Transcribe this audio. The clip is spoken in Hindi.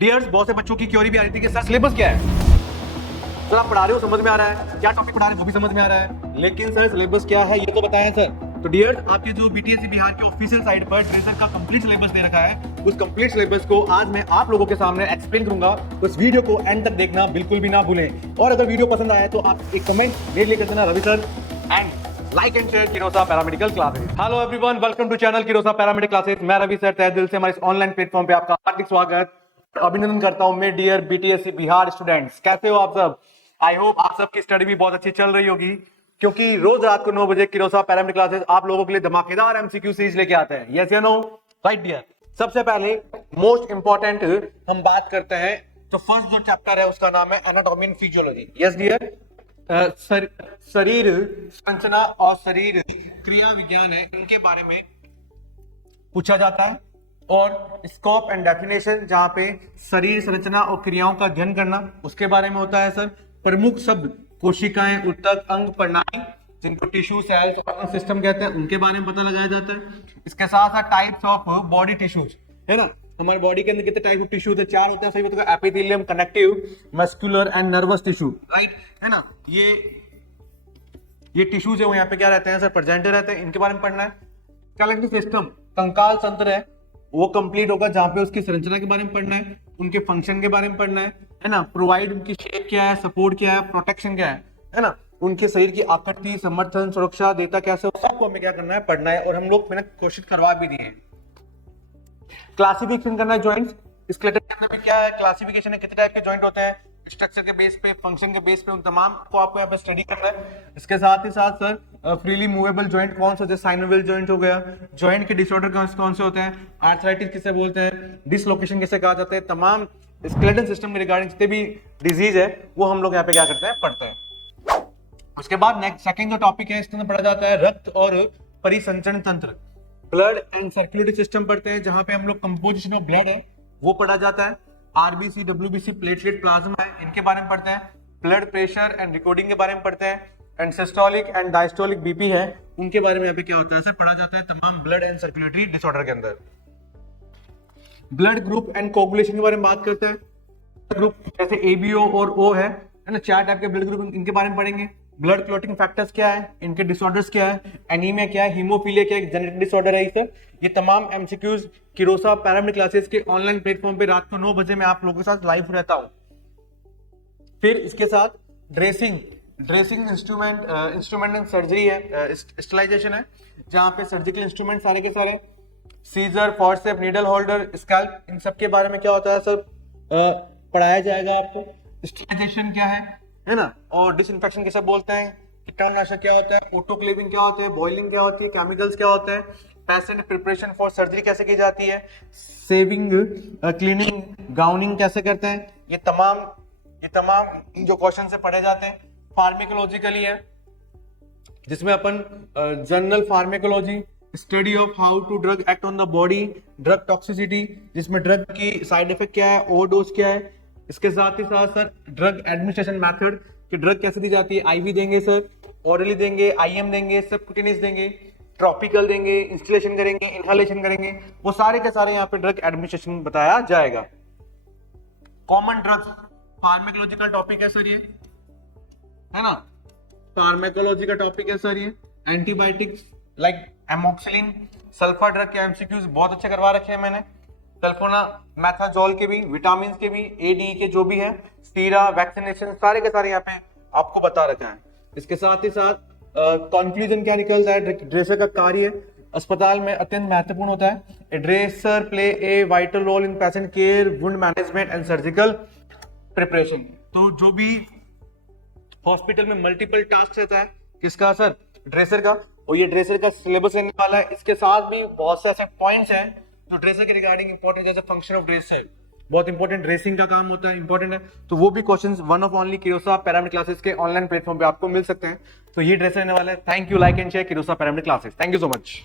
डियर्स, बहुत से बच्चों की क्योरी भी आ रही थी कि सर सिलेबस क्या है। सर आप पढ़ा रहे हो समझ में आ रहा है, क्या टॉपिक पढ़ा रहे हो वो भी समझ में आ रहा है, लेकिन सर सिलेबस क्या है ये तो बताएं सर। तो डियर्स, आपके जो बीटीएससी बिहार के ऑफिशियल साइट पर ड्रेसर का कंप्लीट सिलेबस दे रखा है, उस कंप्लीट सिलेबस को आज मैं आप लोगों के सामने एक्सप्लेन करूंगा। तो इस वीडियो को एंड तक देखना बिल्कुल भी ना भूलें, और अगर वीडियो पसंद आए तो आप एक कमेंट मेरे लिए कर देना Ravi sir, and like and share Kirosa paramedical classes. Hello everyone, welcome to channel Kirosa paramedical classes. मैं रवि सर तहे दिल से हमारे इस ऑनलाइन प्लेटफॉर्म पे आपका हार्दिक स्वागत, अभिनंदन करता हूं। मैं डियर बीटीएससी बिहार स्टूडेंट्स, कैसे हो आप सब? आई होप आप सबकी स्टडी भी बहुत अच्छी चल रही होगी, क्योंकि रोज रात को 9 बजे किरोसा पैरामेडिकल क्लासेस आप लोगों के लिए धमाकेदार एमसीक्यू सीरीज लेके आते हैं। यस या नो? Right dear. सबसे पहले मोस्ट इंपॉर्टेंट हम बात करते हैं, तो फर्स्ट जो चैप्टर है उसका नाम है anatomy and physiology. Yes dear. शरीर संरचना और शरीर क्रिया विज्ञान है, इनके बारे में पूछा जाता है। और स्कोप एंड डेफिनेशन, जहां पे शरीर संरचना और क्रियाओं का अध्ययन करना, उसके बारे में होता है सर। प्रमुख शब्द कोशिकाएं, ऊतक, अंग, प्रणाली, जिनको टिश्यू, सेल्स और सिस्टम कहते हैं, उनके बारे में पता लगाया जाता है। इसके साथ साथ टाइप्स ऑफ बॉडी टिश्यूज, है ना, हमारे बॉडी के अंदर कितने टाइप ऑफ टिश्यू होते हैं? 4 होते हैं, सही बताओ। Epithelium, connective, muscular and nervous tissue, right, है ना। ये टिश्यूज है वो यहाँ पे क्या रहते हैं सर? प्रेजेंट रहते हैं, इनके बारे में पढ़ना है। कलेक्टिव सिस्टम, कंकाल तंत्र है वो कंप्लीट होगा, जहां पे उसकी संरचना के बारे में पढ़ना है, उनके फंक्शन के बारे में पढ़ना है ना। प्रोवाइड, उनकी शेप क्या है, सपोर्ट क्या है, प्रोटेक्शन क्या है ना। उनके शरीर की आकृति, समर्थन, सुरक्षा देता कैसे, सबको हमें क्या करना है? पढ़ना है। और हम लोग मैंने क्वेश्चन करवा भी दिए हैं। क्लासिफिकेशन करना है जॉइंट्स, स्केलेटन के अंदर भी क्या है क्लासिफिकेशन है, कितने टाइप के जॉइंट होते हैं, स्ट्रक्चर के बेस पे, फंक्शन के बेस पे, उन तमाम को आपको यहाँ पे स्टडी करना है। इसके साथ ही साथ सर फ्रीली मूवेबल जॉइंट कौन से होते हैं? साइनोवियल जॉइंट हो गया। जॉइंट के डिसऑर्डर कौन से होते हैं? आर्थराइटिस किसे बोलते हैं? डिसलोकेशन किसे कहा जाता है? तमाम स्केलेटन सिस्टम के रिगार्डिंग जितने भी डिजीज है वो हम लोग यहाँ पे क्या करते हैं? पढ़ते हैं। उसके बाद नेक्स्ट सेकंड जो टॉपिक है इसके अंदर पढ़ा जाता है रक्त और परिसंचरण तंत्र, ब्लड एंड सर्कुलेटरी सिस्टम पढ़ते हैं, जहां पे हम लोग कंपोजिशन ऑफ ब्लड है वो पढ़ा जाता है। आरबीसी, डब्ल्यूबीसी, प्लेटलेट, प्लाज्मा है, इनके बारे में पढ़ते हैं। ब्लड प्रेशर एंड रिकॉर्डिंग के बारे में पढ़ते हैं। And systolic and diastolic BP है, उनके बारे में यहाँ पे क्या होता है सर? पढ़ा जाता है तमाम ब्लड एंड सर्कुलेटरी डिसऑर्डर के अंदर। ब्लड ग्रुप एंड कोगुलेशन के बारे में बात करते हैं। ग्रुप जैसे एबीओ और ओ है ना, 4 टाइप के ब्लड ग्रुप, इनके बारे में पढ़ेंगे। ब्लड क्लॉटिंग फैक्टर्स क्या है, इनके डिसऑर्डर्स क्या है, एनीमिया क्या है, हीमोफीलिया क्या है, जेनेटिक डिसऑर्डर है सर। ये तमाम एमसीक्यूज किरोसा पैरामेडिकल क्लासेस के ऑनलाइन प्लेटफॉर्म पे रात को 9 बजे मैं आप लोगों के साथ लाइव रहता हूं। फिर इसके साथ ड्रेसिंग इंस्ट्रूमेंट एंड सर्जरी है, स्टरलाइजेशन है, जहां पे सर्जिकल इंस्ट्रूमेंट सारे के सारे, scissor, forceps, needle holder, scalp, इन सब के बारे में क्या होता है सर? पढ़ाया जाएगा आपको। स्टरलाइजेशन क्या है ना, और डिसइंफेक्शन किसे बोलते हैं, कीटाणुनाशक क्या होता है, ऑटोक्लेविंग क्या होता है, बॉइलिंग क्या होती है, केमिकल्स क्या होता है, पेशेंट प्रिपरेशन फॉर सर्जरी कैसे की जाती है, सेविंग, क्लीनिंग, गाउनिंग कैसे करते हैं, ये तमाम जो क्वेश्चन से पढ़े जाते हैं। फार्मेकोलॉजिकली है, जिसमें अपन general pharmacology, study of how to drug act on the body, drug toxicity, जिसमें ड्रग की साइड इफेक्ट क्या है, ओवरडोज क्या है। इसके साथ ही साथ सर ड्रग एडमिनिस्ट्रेशन मेथड, कि ड्रग कैसे दी जाती है, आईवी देंगे सर, ओरली देंगे, आईएम देंगे, सबक्यूटेनियस देंगे, ट्रॉपिकल देंगे, इंस्टिलेशन करेंगे, इनहेलेशन करेंगे, वो सारे के सारे यहाँ पे ड्रग एडमिनिस्ट्रेशन बताया जाएगा। कॉमन ड्रग्स फार्मेकोलॉजिकल टॉपिक है सर, ये है ना, फार्मेकोलॉजी का टॉपिक है सर ये। Antibiotics like amoxicillin, sulphur drug के एमसीक्यूज बहुत अच्छे करवा रखे हैं मैंने। सल्फोना मैथाजोल के भी, विटामिन के भी, एडी के जो भी है, स्टीरा, वैक्सीनेशन, सारे के सारे यहाँ पे आपको बता रखा है। इसके साथ ही साथ कंक्लूजन क्या निकलता है? ड्रेसर का कार्य अस्पताल में अत्यंत महत्वपूर्ण होता है। Dresser play a vital role in patient care, wound management and surgical preparation. तो जो भी हॉस्पिटल में मल्टीपल टास्क रहता है किसका सर? ड्रेसर का। और ये ड्रेसर का सिलेबस रहने वाला है। इसके साथ भी बहुत से ऐसे पॉइंट्स हैं जो ड्रेसर के रिगार्डिंग इंपॉर्टेंट, जैसे फंक्शन ऑफ ड्रेसर बहुत इंपॉर्टेंट, ड्रेसिंग का काम होता है, इंपॉर्टेंट है। तो वो भी questions one of only Kirosa paramedical classes के ऑनलाइन प्लेटफॉर्म पे आपको मिल सकते हैं। तो ये ड्रेसर रहने वाला है। Thank you, like and share Kirosa paramedical classes. Thank you so much.